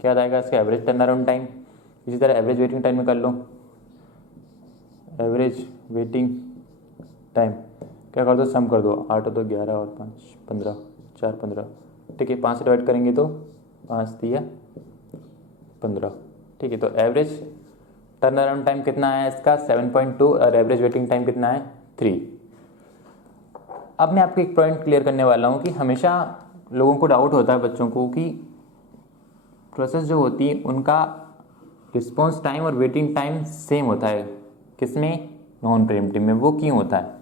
क्या आएगा इसका एवरेज टर्न अराउंड टाइम। इसी तरह एवरेज वेटिंग टाइम में कर लो, एवरेज वेटिंग टाइम क्या कर दो, सम कर दो, 8 तो 11 और 5 15, 4 15, ठीक है, 5 से डिवाइड करेंगे तो 5 दिया 15, ठीक है। तो एवरेज टर्न अराउंड टाइम कितना है इसका 7.2 और एवरेज वेटिंग टाइम कितना है 3। अब मैं आपको एक पॉइंट क्लियर करने वाला हूँ कि हमेशा लोगों को डाउट होता है बच्चों को कि प्रोसेस जो होती है उनका रिस्पॉन्स टाइम और वेटिंग टाइम सेम होता है, किसमें, नॉन प्रीएम्प्टिव में। वो क्यों होता है?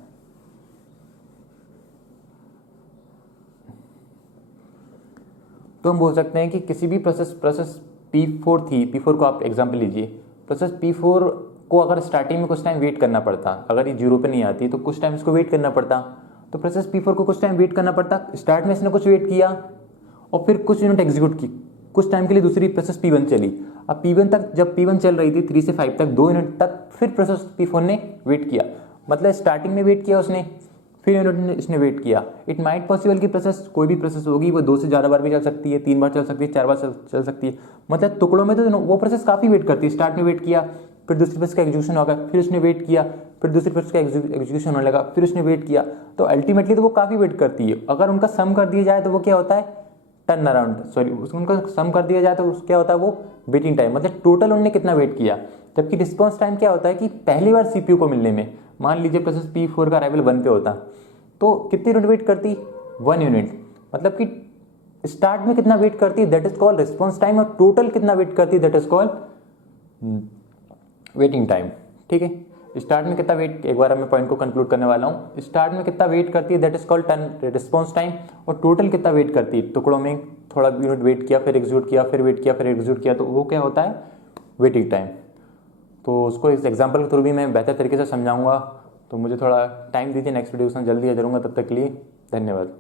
तो हम बोल सकते हैं कि किसी भी प्रोसेस P4 थी, P4 को आप एग्जांपल लीजिए, प्रोसेस P4 को अगर स्टार्टिंग में कुछ टाइम वेट करना पड़ता, अगर ये 0 पे नहीं आती तो कुछ टाइम इसको वेट करना पड़ता, तो प्रोसेस P4 को कुछ टाइम वेट करना पड़ता। स्टार्ट में इसने कुछ वेट किया और फिर कुछ यूनिट एग्जीक्यूट की, कुछ टाइम के लिए दूसरी प्रोसेस P1 चली। अब P1 तक, जब P1 चल रही थी 3 से 5 तक 2 यूनिट तक, फिर प्रोसेस P4 ने वेट किया, मतलब स्टार्टिंग में वेट किया उसने, फिर यूनिट इसने वेट किया। इट माइट पॉसिबल कि प्रोसेस, कोई भी प्रोसेस होगी वो 2 से ज़्यादा बार भी चल सकती है, 3 बार चल सकती है, 4 बार चल सकती है, मतलब टुकड़ों में तो वो प्रोसेस काफ़ी वेट करती है। स्टार्ट में वेट किया, फिर दूसरी प्रोसेस का एग्जीक्यूशन होगा, फिर उसने वेट किया, फिर दूसरी प्रोसेस का एग्जीक्यूशन होने लगा, फिर उसने वेट किया, तो अल्टीमेटली तो वो काफ़ी वेट करती है। अगर उनका सम कर दिया जाए तो वो क्या होता है, टर्न अराउंड, सॉरी उनका सम कर दिया जाए तो क्या होता है, वो वेटिंग टाइम, मतलब टोटल उन्होंने कितना वेट किया। जबकि रिस्पॉन्स टाइम क्या होता है कि पहली बार सीपीयू को मिलने में, मान लीजिए प्रोसेस P4 का अराइवल 1 पे होता तो कितनी यूनिट वेट करती, 1 यूनिट, मतलब कि स्टार्ट में कितना वेट करती है that is called response time, और टोटल कितना वेट करती है that is called waiting time, ठीक है। स्टार्ट में कितना वेट, एक बार मैं पॉइंट को कंक्लूड करने वाला हूँ, स्टार्ट में कितना वेट करती है that is called turn response time, और टोटल कितना वेट करती है, टुकड़ों में थोड़ा यूनिट वेट किया, फिर एग्जीक्यूट किया, फिर वेट किया, फिर एग्जीक्यूट किया, तो वो क्या होता है, वेटिंग टाइम। तो उसको इस एग्जाम्पल के थ्रू भी मैं बेहतर तरीके से समझाऊंगा, तो मुझे थोड़ा टाइम दीजिए, नेक्स्ट वीडियो में जल्दी आ जाऊंगा, तब तक के लिए धन्यवाद।